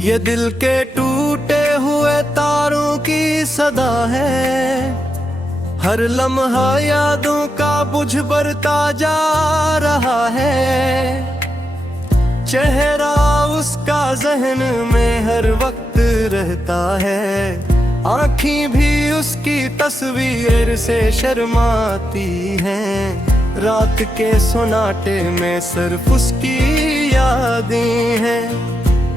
ये दिल के टूटे हुए तारों की सदा है, हर लम्हा यादों का बुझ बढ़ता जा रहा है। चेहरा उसका जहन में हर वक्त रहता है, आँखें भी उसकी तस्वीर से शर्माती हैं। रात के सोनाटे में सिर्फ उसकी यादें हैं,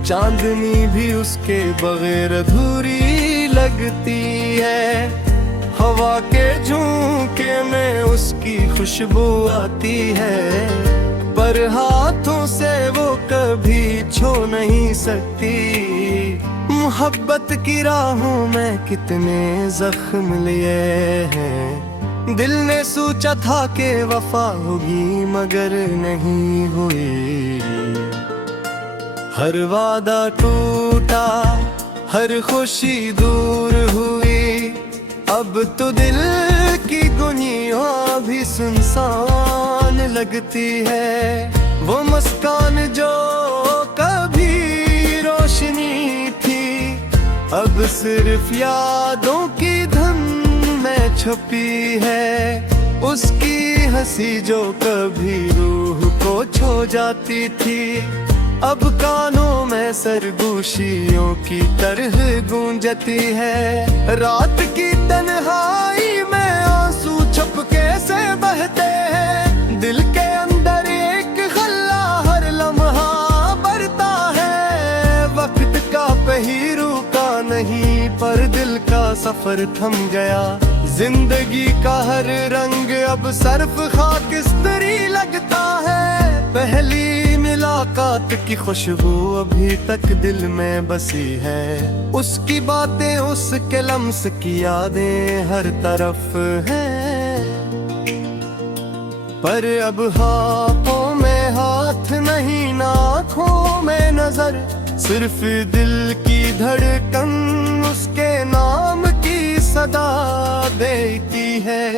चांदनी भी उसके बगैर अधूरी लगती है। हवा के झोंके में उसकी खुशबू आती है, पर हाथों से वो कभी छू नहीं सकती। मोहब्बत की राहों में कितने जख्म लिए हैं, दिल ने सोचा था कि वफा होगी मगर नहीं हुई। हर वादा टूटा, हर खुशी दूर हुई, अब तो दिल की दुनिया भी सुनसान लगती है। वो मुस्कान जो कभी रोशनी थी, अब सिर्फ यादों की धुन में छुपी है। उसकी हंसी जो कभी रूह को छू जाती थी, अब कानों में सरगोशियों की तरह गूंजती है। रात की तन्हाई में आंसू चुपके से बहते हैं, दिल के अंदर एक खल्ला हर लम्हा बढ़ता है। वक्त का पहिरू का नहीं पर दिल का सफर थम गया, जिंदगी का हर रंग अब सिर्फ खाकिस्तानी लगता है। पहली मुलाकात की खुशबू अभी तक दिल में बसी है, उसकी बातें उसके लम्स की यादें हर तरफ हैं। पर अब हाथों में हाथ नहीं, आँखों में नजर, सिर्फ दिल की धड़कन उसके नाम की सदा देती है।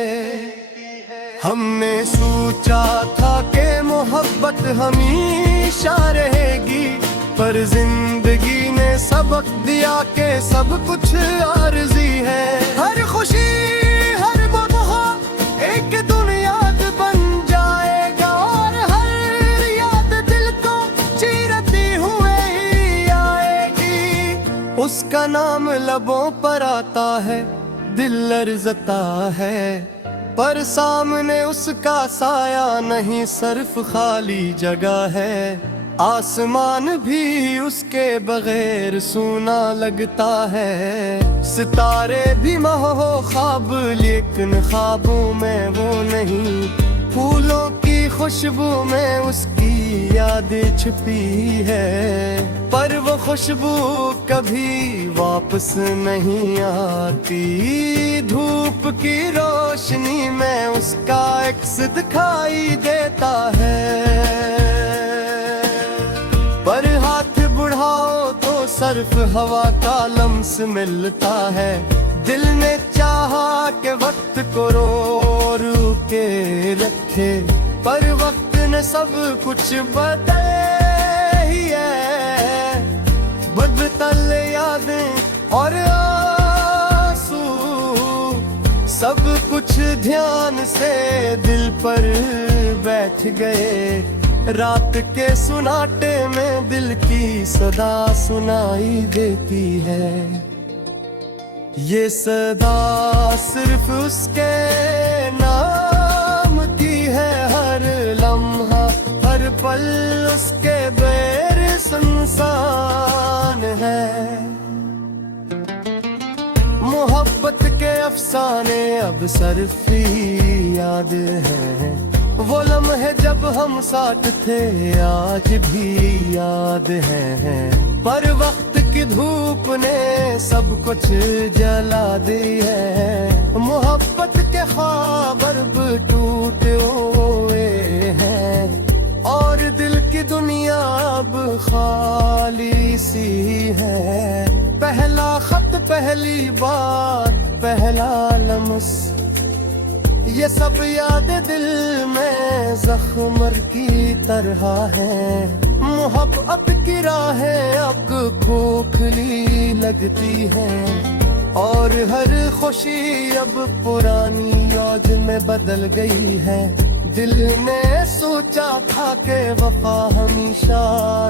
हमने सोचा था कि मोहब्बत हमेशा रहेगी, पर जिंदगी ने सबक दिया कि सब कुछ आरज़ी है। हर खुशी हर मोहब्बत एक दुनिया बन जाएगा, और हर याद दिल को चीरती हुए ही आएगी। उसका नाम लबों पर आता है, दिल लरज़ता है, पर सामने उसका साया नहीं, सिर्फ खाली जगह है। आसमान भी उसके बगैर सूना लगता है, सितारे भी महो ख्वाब लेकिन ख्वाबों में वो नहीं। फूलों की खुशबू में उसकी यादें छुपी है, पर वो खुशबू कभी वापस नहीं आती। धूप की रोशनी में उसका अक्स दिखाई देता है, पर हाथ बढ़ाओ तो सिर्फ हवा का लम्स मिलता है। दिल ने चाहा कि वक्त को रोके रखे, पर वक्त ने सब कुछ बदल ही है। बदतल यादें और आंसू सब कुछ ध्यान से दिल पर बैठ गए। रात के सुनाटे में दिल की सदा सुनाई देती है, ये सदा सिर्फ उसके नाम की है। हर लम्हा हर पल उसके बैर सुनसान है। मोहब्बत के अफसाने अब सिर्फ याद हैं, वो लम्हे जब हम साथ थे आज भी याद हैं। पर वक्त की धूप ने सब कुछ जला दी है, मोहब्बत के ख्वाब अब टूटे हुए हैं, और दिल की दुनिया अब खाली सी है। पहला खत, पहली बात, पहला लम्स, ये सब याद दिल में जख्म की तरह है। मोहब्बत की राहें अब खोखली लगती हैं और हर खुशी अब पुरानी याद में बदल गई है। दिल ने सोचा था कि वफा हमेशा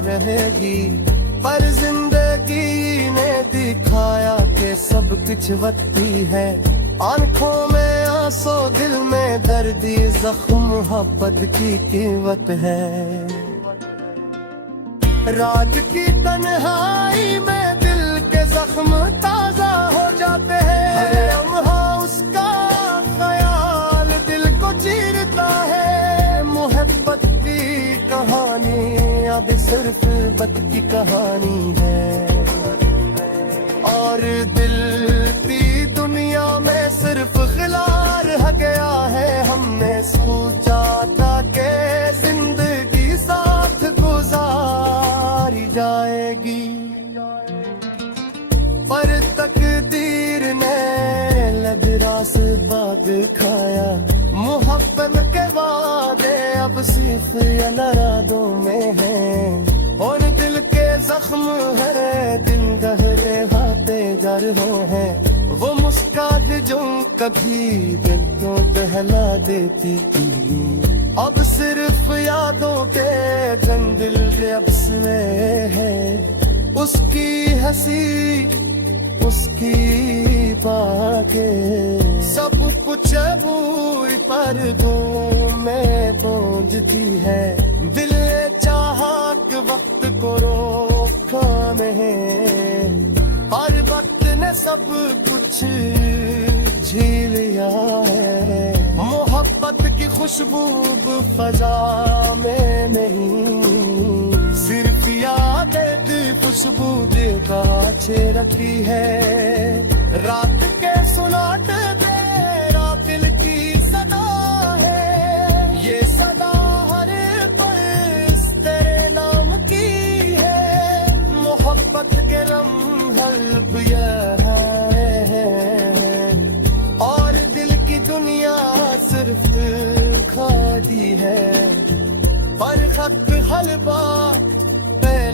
रहेगी, पर जिंदगी ने दिखाया कि सब कुछ वक्ती है। आंखों में आंसू, दिल में दर्द, जख्म मोहब्बत की कीमत है। रात की तन्हाई में दिल के जख्म ताजा हो जाते हैं। हर लम्हा उसका ख्याल दिल को चीरता है। मोहब्बत की कहानी अब सिर्फ बत की कहानी है और दिल की दुनिया में सिर्फ खिलार रह गया है। हमने सोचा था कि जिंदगी साथ गुजारी जाएगी, पर तकदीर ने लबरास बाद खाया। मोहब्बत के वादे अब सिर्फ यादों में हैं और दिल के जख्म है दिन गहरे होते जा रहे हैं। वो मुस्कान जो कभी दिल को बहला देती थी, अब सिर्फ यादों के जंगल अब से है। उसकी हंसी, उसकी बातें सब कुछ बूढ़ पर्दों में गूंजती है। दिल ने चाहा कि वक्त को रोका नहीं, हर वक्त ने सब कुछ झेल लिया है। मोहब्बत की खुशबू फजा में नहीं, सिर्फ यादें की खुशबू देगा अच्छे रखी है। रात के सुनाटे तेरा दिल की सदा है, ये सदा हर पल तेरे नाम की है। मोहब्बत के लम्हल यह है और दिल की दुनिया सिर्फ खाली है, पर खत हलवा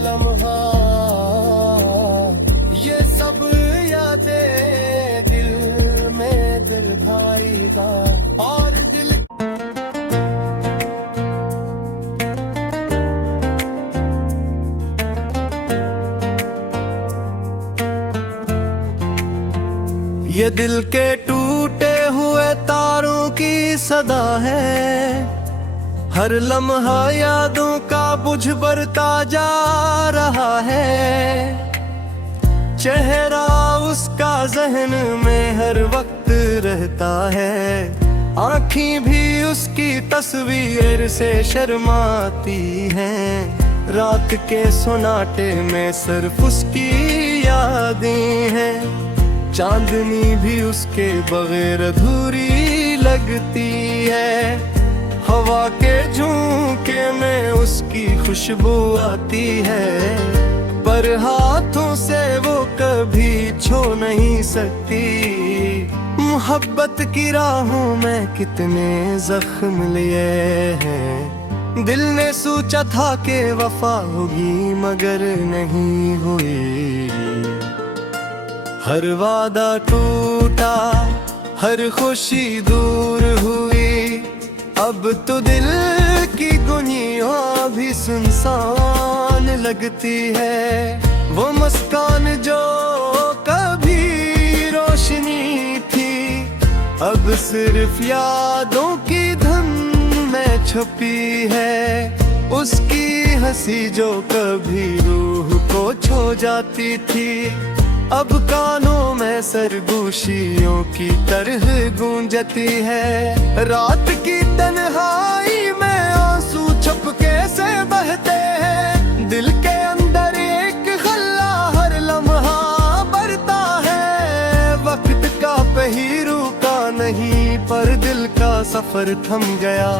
लम्हा ये सब यादें दिल में दिल भाईगा और दिल। ये दिल के टूटे हुए तारों की सदा है। हर लम्हा यादों का बुझ बढ़ता जा रहा है। चेहरा उसका जहन में हर वक्त रहता है। आँखें भी उसकी तस्वीर से शर्माती हैं। रात के सुनाटे में सिर्फ उसकी यादें हैं। चांदनी भी उसके बगैर अधूरी लगती है। हवा के झोंके में उसकी खुशबू आती है, पर हाथों से वो कभी छू नहीं सकती। मोहब्बत की राहों में कितने जख्म लिए हैं। दिल ने सोचा था कि वफा होगी मगर नहीं हुई। हर वादा टूटा, हर खुशी दूर हुई। अब तो दिल की दुनिया भी सुनसान लगती है। वो मुस्कान जो कभी रोशनी थी, अब सिर्फ यादों की धुन में छुपी है। उसकी हंसी जो कभी रूह को छू जाती थी, अब कानों में सरगोशियों की तरह गूंजती है। रात की तन्हाई में आंसू छुपके से बहते हैं। दिल के अंदर एक खल्ला हर लम्हा बढ़ता है। वक्त का पहिरू का नहीं, पर दिल का सफर थम गया।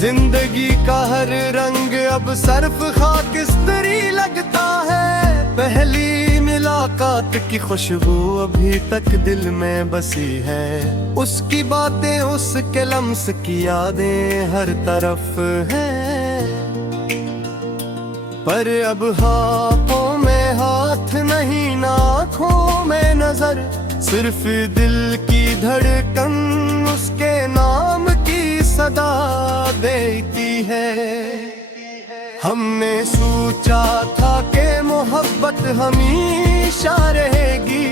जिंदगी का हर रंग अब सिर्फ खाकिस्तानी लगता है। पहली मुलाकात की खुशबू अभी तक दिल में बसी है। उसकी बातें, उसके लम्स की यादें हर तरफ हैं। पर अब हाथों में हाथ नहीं ना आँखों में नजर, सिर्फ दिल की धड़कन उसके नाम की सदा देती है। हमने सोचा था कि मोहब्बत हमेशा रहेगी,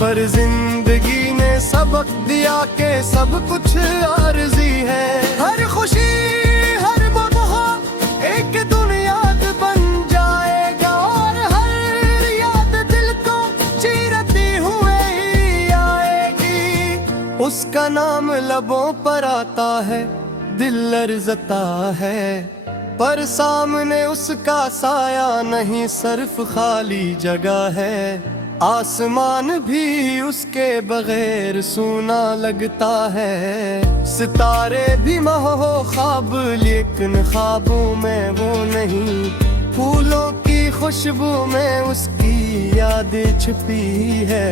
पर जिंदगी ने सबक दिया कि सब कुछ आरज़ी है। हर खुशी हर मोहब्बत एक दुनियाद बन जाएगा, और हर याद दिल को चीरती हुए ही आएगी। उसका नाम लबों पर आता है, दिल लरज़ता है, पर सामने उसका साया नहीं, सिर्फ खाली जगह है। आसमान भी उसके बगैर सूना लगता है, सितारे भी महो ख्वाब लेकिन ख्वाबों में वो नहीं। फूलों की खुशबू में उसकी यादें छुपी है,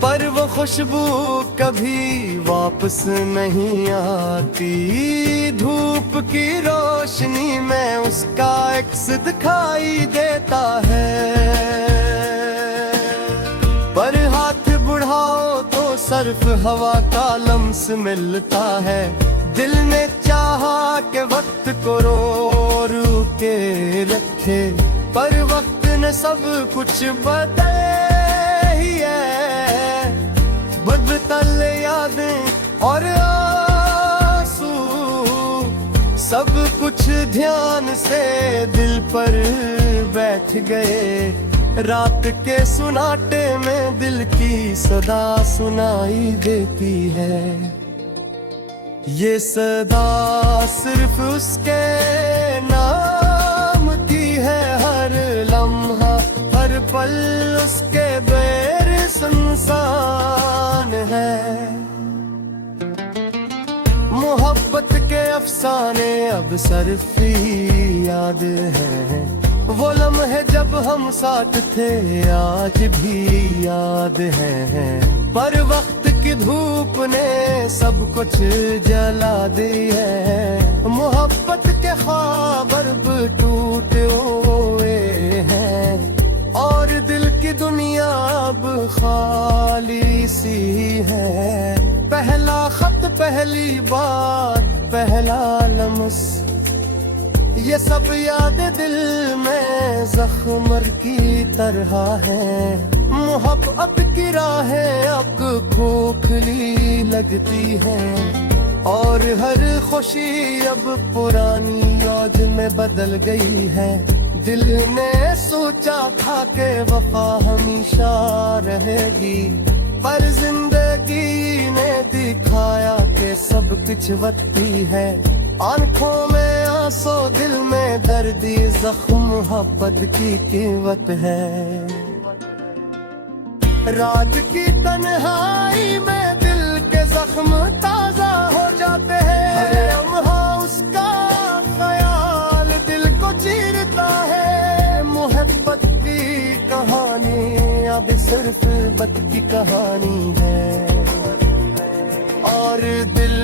पर वो खुशबू कभी वापस नहीं आती। धूप की रोशनी में उसका अक्स दिखाई देता है, पर हाथ बढ़ाओ तो सिर्फ हवा का लम्स मिलता है। दिल ने चाहा कि वक्त को रोके रखे, पर वक्त ने सब कुछ बदल ही है। बदतल यादें और आंसू सब कुछ ध्यान से दिल पर बैठ गए। रात के सुनाटे में दिल की सदा सुनाई देती है, ये सदा सिर्फ उसके नाम की है। हर लम्हा हर पल उसके बैर संसान है। मोहब्बत के अफसाने अब सिर्फ याद है, वो लम्हे जब हम साथ थे आज भी याद है। पर वक्त की धूप ने सब कुछ जला दी है। मोहब्बत के ख्वाब अब टूटे हुए हैं, और दिल की दुनिया अब खाली सी है। पहला खत, पहली बात, पहला लम्स, ये सब याद दिल में जख्म की तरह है। मोहब्बत की राहें अब खोखली लगती है, और हर खुशी अब पुरानी याद में बदल गई है। दिल ने सोचा था कि वफा हमेशा रहेगी, पर जिंदगी ने दिखाया कि सब कुछ वक्ती है। आंखों में आंसू, दिल में दर्दी, जख्म मोहब्बत की कीमत है। रात की तन्हाई में दिल के जख्म ताजा हो जाते हैं। हर लम्हा उसका ख्याल दिल को चीरता है। मोहब्बत की कहानी अब सिर्फ बत की कहानी है, और दिल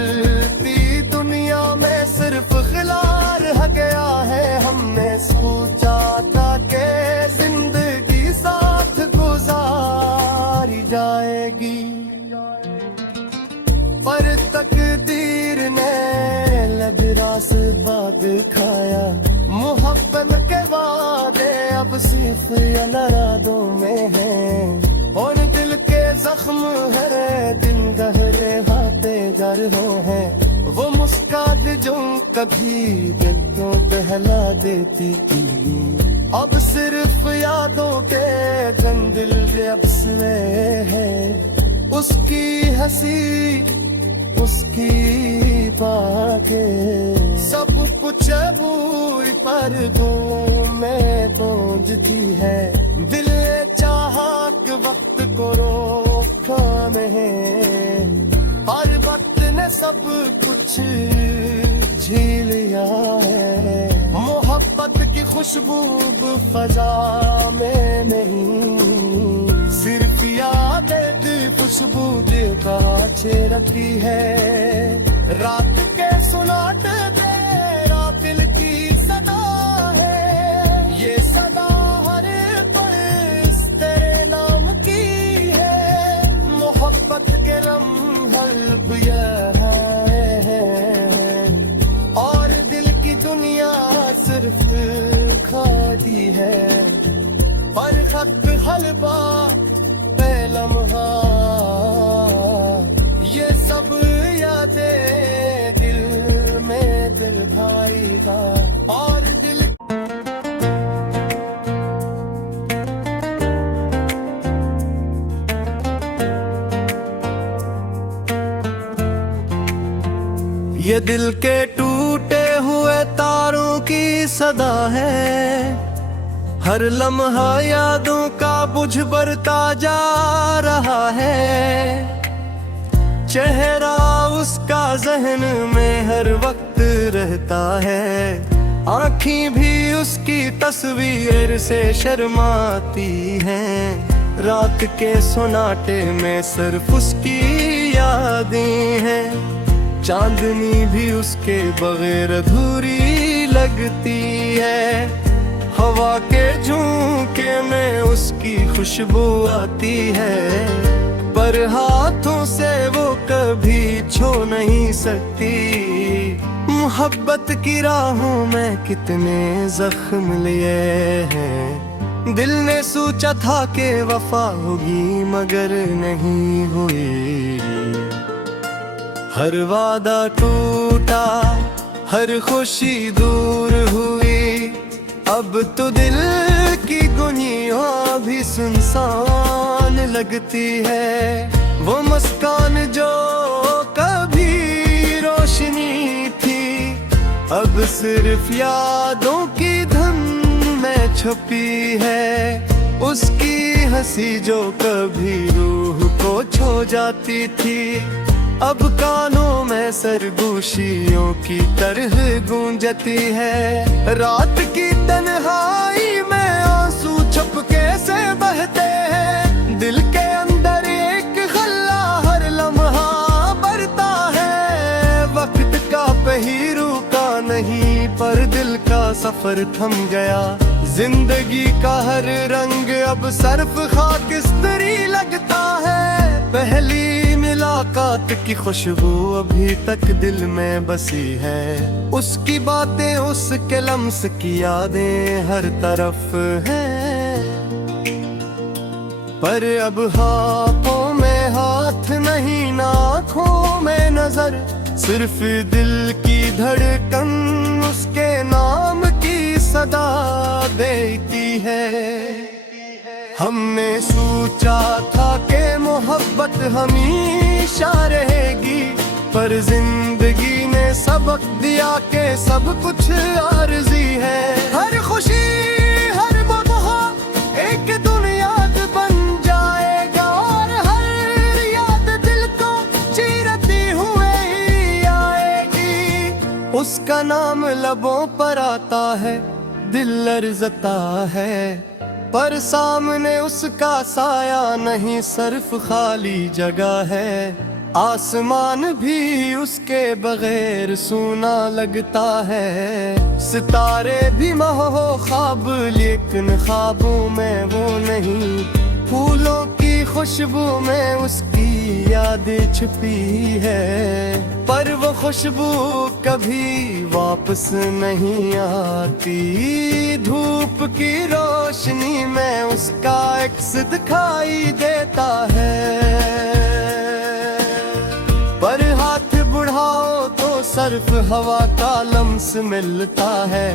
की दुनिया में सिर्फ खिलार रह गया है। हमने सोचा था कि जिंदगी साथ गुजारी जाएगी, पर तकदीर ने लबरास बाद खाया। मोहब्बत के वादे अब सिर्फ यादों में हैं, और दिल के जख्म है दिन गहरे हाथे जरहों हैं। वो मुस्कान जो कभी दिल को बहला देती थी, अब सिर्फ यादों के गंदिल अब से है। उसकी हंसी, उसकी बातें, सब कुछ बूढ़ पर दूं में गूंजती है। दिल ने चाहा कि वक्त को रोका नहीं, हर वक्त ने सब कुछ झील लिया है। मोहब्बत की खुशबू फजा में नहीं, सिर्फ यादें खुशबू दिल का रखी है। रात के सुनाटे तेरा दिल की सदा है, ये हलवा पे लम्हा, ये सब यादें दिल में दिल भाईगा और दिल। ये दिल के टूटे हुए तारों की सदा है, हर लम्हा यादों का बुझ बढ़ता जा रहा है। चेहरा उसका जहन में हर वक्त रहता है, आँखें भी उसकी तस्वीर से शर्माती हैं। रात के सन्नाटे में सिर्फ उसकी यादें हैं, चांदनी भी उसके बगैर अधूरी लगती है। हवा के झोंके में उसकी खुशबू आती है, पर हाथों से वो कभी छू नहीं सकती। मोहब्बत की राहों में कितने जख्म लिए हैं, दिल ने सोचा था कि वफा होगी मगर नहीं हुई। हर वादा टूटा, हर खुशी दूर हुई, अब तो दिल की दुनिया भी सुनसान लगती है। वो मुस्कान जो कभी रोशनी थी, अब सिर्फ यादों की धुन में छुपी है। उसकी हंसी जो कभी रूह को छू जाती थी, अब कानों में सरगोशियों की तरह गूंजती है। रात की तन्हाई में आंसू चुपके से बहते हैं, दिल के अंदर एक खल्ला हर लम्हा बढ़ता है। वक्त का पहिरू का नहीं पर दिल का सफर थम गया, जिंदगी का हर रंग अब सिर्फ खाकिस्तानी लगता है। पहली मुलाकात की खुशबू अभी तक दिल में बसी है, उसकी बातें उसके लम्स की यादें हर तरफ हैं। पर अब हाथों में हाथ नहीं, आँखों में नजर, सिर्फ दिल की धड़कन उसके नाम की सदा देती है। हमने सोचा था कि मोहब्बत हमेशा रहेगी, पर जिंदगी ने सबक दिया कि सब कुछ आरज़ी है। हर खुशी हर मौका एक दुनिया बन जाएगा, और हर याद दिल को चीरती हुए ही आएगी। उसका नाम लबों पर आता है, दिल लरज़ता है, पर सामने उसका साया नहीं, सिर्फ खाली जगह है। आसमान भी उसके बगैर सूना लगता है, सितारे भी महो ख्वाब लेकिन ख्वाबों में वो नहीं। फूलों की खुशबू में उसकी यादें छुपी है, पर वो खुशबू कभी वापस नहीं आती। धूप की रोशनी में उसका अक्स दिखाई देता है, पर हाथ बढ़ाओ तो सिर्फ हवा का लम्स मिलता है।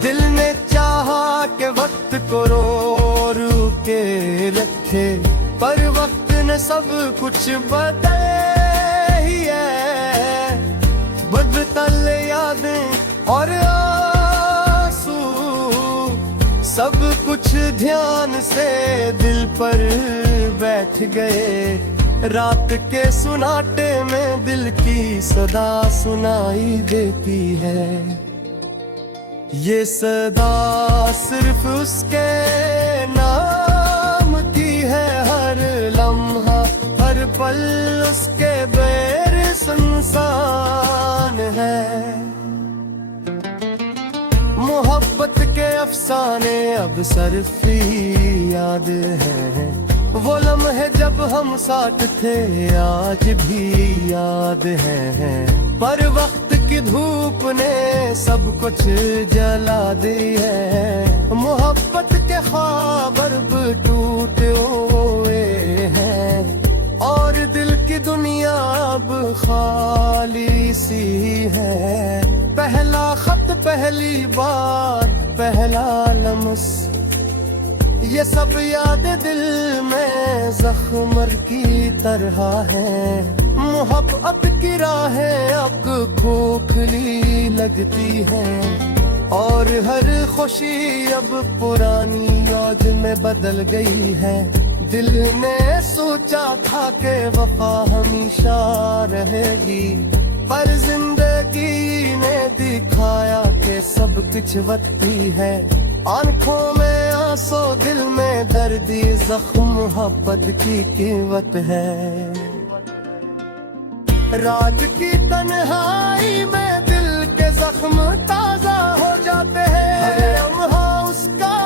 दिल ने चाहा कि वक्त को रोके रखे, पर वक्त ने सब कुछ बदल ही है। बदतल यादें और आंसू सब कुछ ध्यान से दिल पर बैठ गए। रात के सन्नाटे में दिल की सदा सुनाई देती है, ये सदा सिर्फ उसके नाम की है। हर लम्हा हर पल उसके बैर सुनसान है। मोहब्बत के अफसाने अब सिर्फ याद है, वो लम्हे जब हम साथ थे आज भी याद है। पर वक्त की धूप ने सब कुछ जला दी है। मोहब्बत के ख्वाब अब टूटे हुए हैं और दिल की दुनिया अब खाली सी है। पहला खत, पहली बात, पहला लम्स, ये सब याद दिल में जख्म की तरह है। मोहब्बत की राहें अब खोखली लगती हैं और हर खुशी अब पुरानी याद में बदल गई है। दिल ने सोचा था कि वफा हमेशा रहेगी, पर जिंदगी ने दिखाया कि सब कुछ वक्ती है। आंखों में आंसू, दिल में दर्दी, जख्म मोहब्बत की कीमत है। रात की तन्हाई में दिल के जख्म ताजा हो जाते हैं। हर लम्हा उसका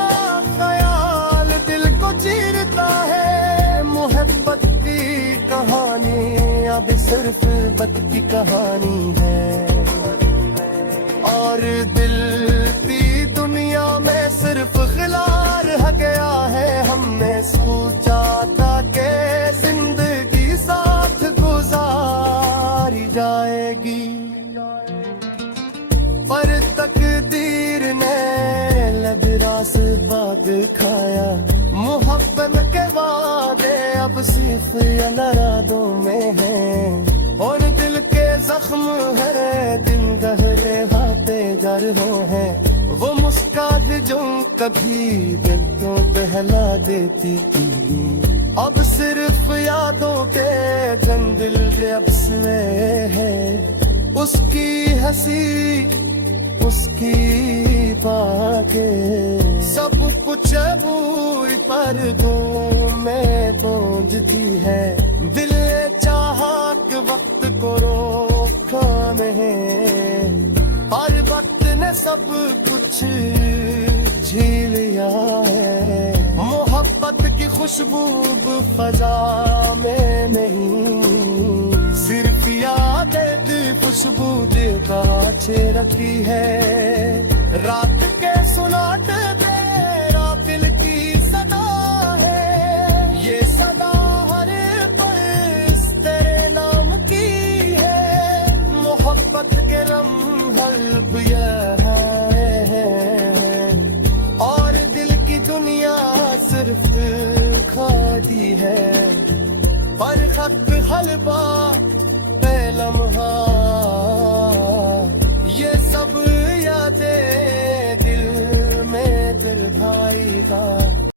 ख्याल दिल को चीरता है। मोहब्बत की कहानी अब सिर्फ बत की कहानी है और दिल की दुनिया में सिर्फ खिलार रह गया है। हमने सोचा था कि जिंदगी साथ गुजारी जाएगी, पर तकदीर ने लबरास बाद खाया। मोहब्बत के वादे अब सिर्फ यादों में हैं और दिल के जख्म है दिन गहरे हाथे जरहों हैं। वो मुस्कान जो कभी दिल को बहला देती थी, अब सिर्फ यादों के जंगल अब से है। उसकी हंसी, उसकी बातें, सब कुछ बूढ़ पर में पहुंचती है। दिल ने चाहा कि वक्त को रोका नहीं, हर वक्त ने सब कुछ झील लिया है। मोहब्बत की खुशबू फजा में नहीं, सिर्फ यादें खुशबू देता अच्छे रखी है। रात के सुनाटे तेरा दिल की सदा है, ये सदा हर पल तेरे नाम की है। मोहब्बत के लम्हल यहाँ है और दिल की दुनिया सिर्फ खाती है, पर खत हलवा